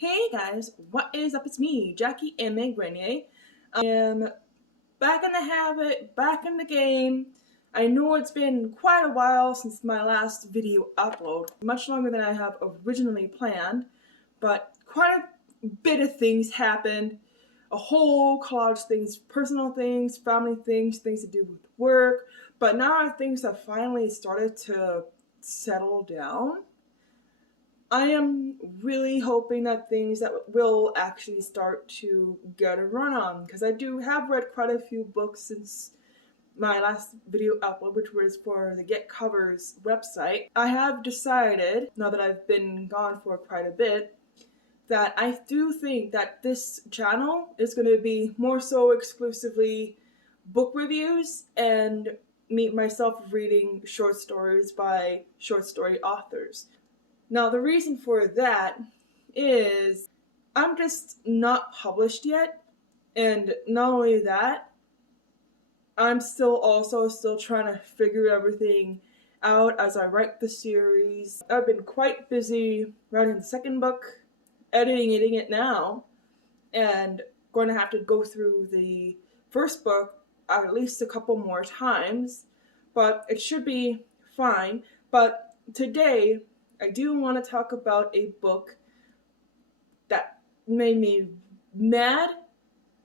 Hey guys, what is up? It's me, Jakki M.A. Grenier. I am back in the habit, back in the game. I know it's been quite a while since my last video upload, much longer than I have originally planned, but quite a bit of things happened. A whole collage of things, personal things, family things, things to do with work, but now things have finally started to settle down. I am really hoping that things that will actually start to get a run on, because I do have read quite a few books since my last video upload, which was for the Get Covers website. I have decided, now that I've been gone for quite a bit, that I do think that this channel is going to be more so exclusively book reviews and myself reading short stories by short story authors. Now, the reason for that is I'm just not published yet, and not only that, I'm still trying to figure everything out as I write the series. I've been quite busy writing the second book, editing it now, and going to have to go through the first book at least a couple more times, but it should be fine. But today, I do want to talk about a book that made me mad,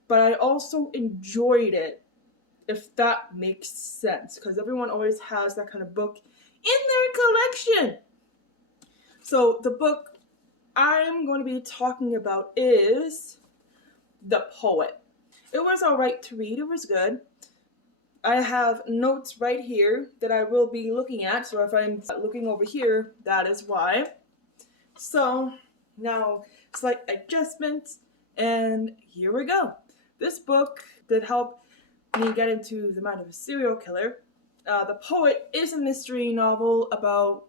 but I also enjoyed it, if that makes sense, because everyone always has that kind of book in their collection. So the book I'm going to be talking about is The Poet. It was alright to read, it was good. I have notes right here that I will be looking at, so if I'm looking over here, that is why. So now, slight adjustments, and here we go. This book did help me get into the mind of a serial killer. The Poet is a mystery novel about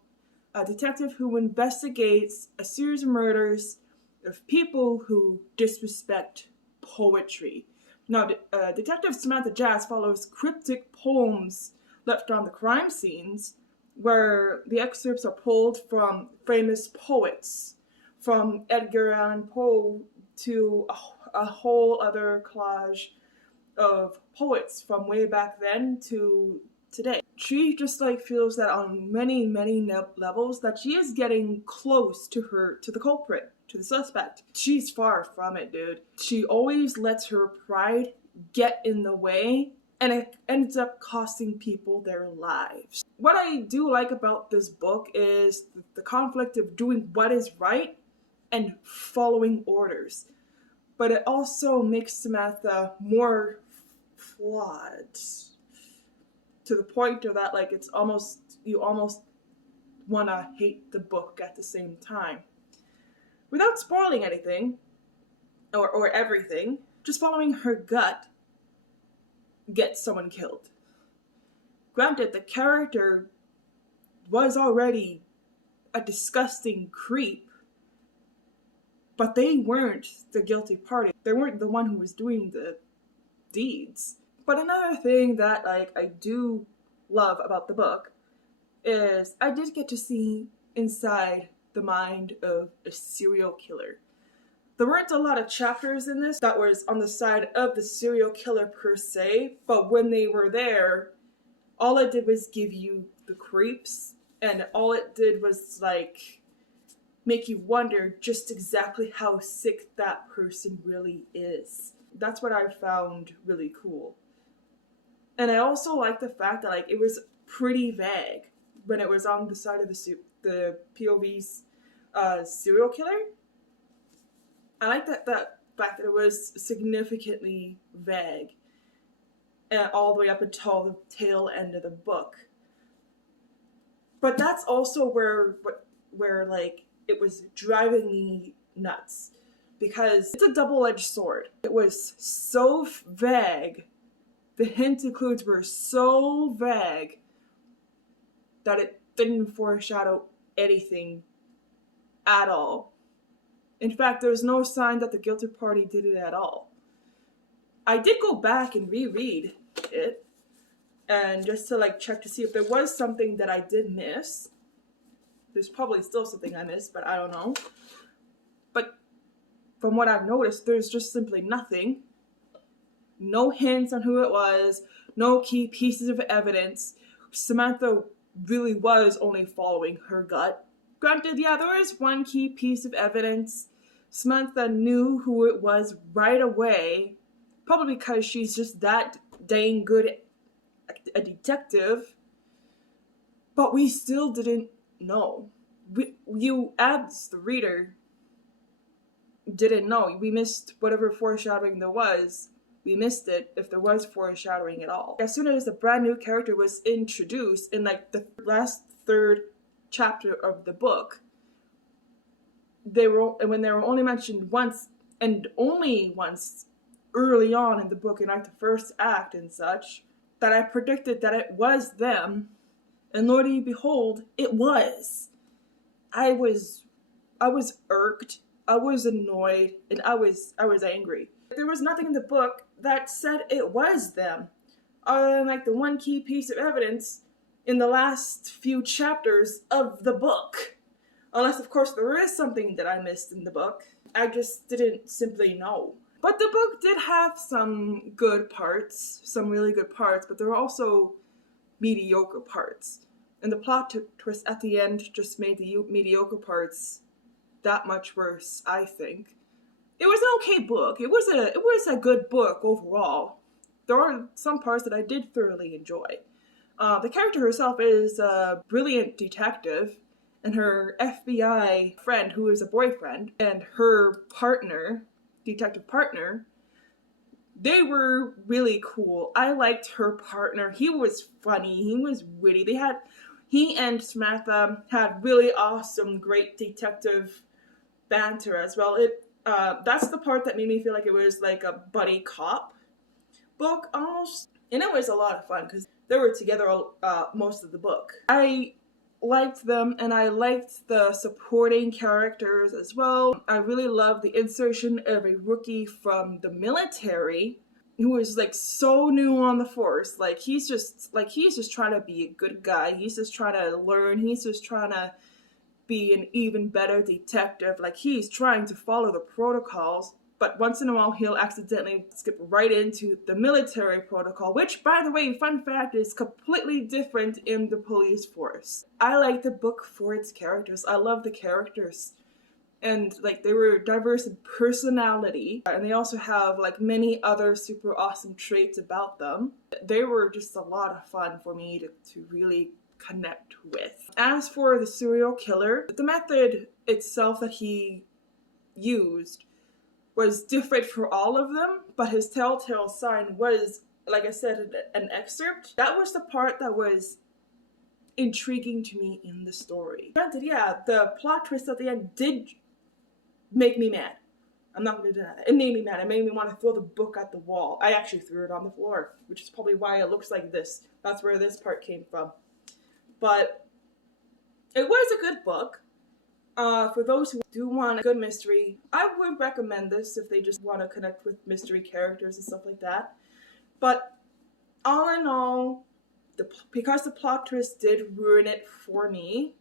a detective who investigates a series of murders of people who disrespect poetry. Now, Detective Samantha Jazz follows cryptic poems left on the crime scenes, where the excerpts are pulled from famous poets, from Edgar Allan Poe to a whole other collage of poets from way back then to today. She just feels that on many levels that she is getting close to the culprit, to the suspect. She's far from it, dude. She always lets her pride get in the way, and it ends up costing people their lives. What I do like about this book is the conflict of doing what is right and following orders. But it also makes Samantha more flawed, to the point of that you almost want to hate the book at the same time. Without spoiling anything, or everything, just following her gut gets someone killed. Granted, the character was already a disgusting creep, but they weren't the guilty party. They weren't the one who was doing the deeds. But another thing that I do love about the book is I did get to see inside the mind of a serial killer. There weren't a lot of chapters in this that was on the side of the serial killer per se, but when they were there, all it did was give you the creeps, and all it did was make you wonder just exactly how sick that person really is. That's what I found really cool. And I also like the fact that it was pretty vague when it was on the side of the POV's serial killer. I like that fact that it was significantly vague, and all the way up until the tail end of the book. But that's also where it was driving me nuts, because it's a double-edged sword. It was so vague, the hint and clues were so vague that it didn't foreshadow anything at all. In fact, there was no sign that the guilty party did it at all. I did go back and reread it, and just to check to see if there was something that I did miss. There's probably still something I missed, but I don't know. But from what I've noticed, there's just simply nothing. No hints on who it was, no key pieces of evidence. Samantha really was only following her gut. Granted, yeah, there is one key piece of evidence. Samantha knew who it was right away, probably because she's just that dang good a detective, but we still didn't know. You, as the reader, didn't know. We missed whatever foreshadowing there was. We missed it if there was foreshadowing at all. As soon as the brand new character was introduced in like the last third chapter of the book, when they were only mentioned once and only once early on in the book, in like the first act and such, that I predicted that it was them, and lordy behold, it was. I was irked, I was annoyed, and I was angry. There was nothing in the book that said it was them, other than like the one key piece of evidence in the last few chapters of the book. Unless, of course, there is something that I missed in the book. I just didn't simply know. But the book did have some good parts, some really good parts, but there were also mediocre parts. And the plot twist at the end just made the mediocre parts that much worse, I think. It was an okay book. It was a good book overall. There are some parts that I did thoroughly enjoy. The character herself is a brilliant detective, and her FBI friend, who is a boyfriend, and her partner, detective partner, they were really cool. I liked her partner. He was funny. He was witty. He and Samantha had really awesome, great detective banter as well. That's the part that made me feel like it was like a buddy cop book almost. And it was a lot of fun because they were together most of the book. I liked them, and I liked the supporting characters as well. I really loved the insertion of a rookie from the military who was like so new on the force. Like he's just trying to be a good guy. He's just trying to learn. He's just trying to be an even better detective. Like he's trying to follow the protocols, but once in a while he'll accidentally skip right into the military protocol, which, by the way, fun fact, is completely different in the police force. I like the book for its characters. I love the characters. And like they were diverse in personality, and they also have like many other super awesome traits about them. They were just a lot of fun for me to really connect with. As for the serial killer, the method itself that he used was different for all of them, but his telltale sign was, like I said, an excerpt. That was the part that was intriguing to me in the story. Granted, yeah, the plot twist at the end did make me mad. I'm not going to deny that. It made me mad. It made me want to throw the book at the wall. I actually threw it on the floor, which is probably why it looks like this. That's where this part came from. But it was a good book. For those who do want a good mystery, I would recommend this if they just want to connect with mystery characters and stuff like that. But all in all, because the plot twist did ruin it for me,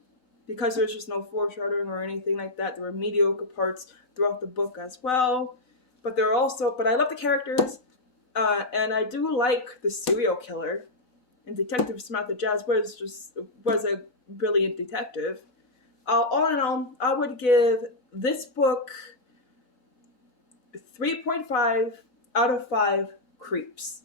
because there's just no foreshadowing or anything like that, there were mediocre parts throughout the book as well. But I love the characters, and I do like the serial killer. And Detective Samantha Jazz was a brilliant detective. All in all, I would give this book 3.5 out of 5 creeps.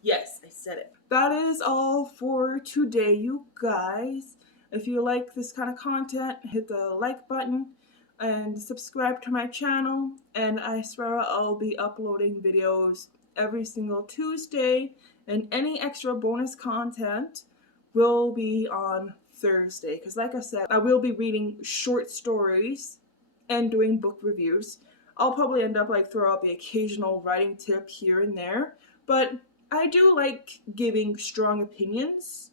Yes, I said it. That is all for today, you guys. If you like this kind of content, hit the like button and subscribe to my channel. And I swear I'll be uploading videos every single Tuesday, and any extra bonus content will be on Thursday, because like I said, I will be reading short stories and doing book reviews. I'll probably end up like throw out the occasional writing tip here and there, but I do like giving strong opinions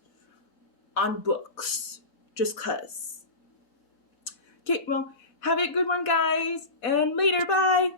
on books, just cuz. Okay, well, have a good one, guys, and later, bye!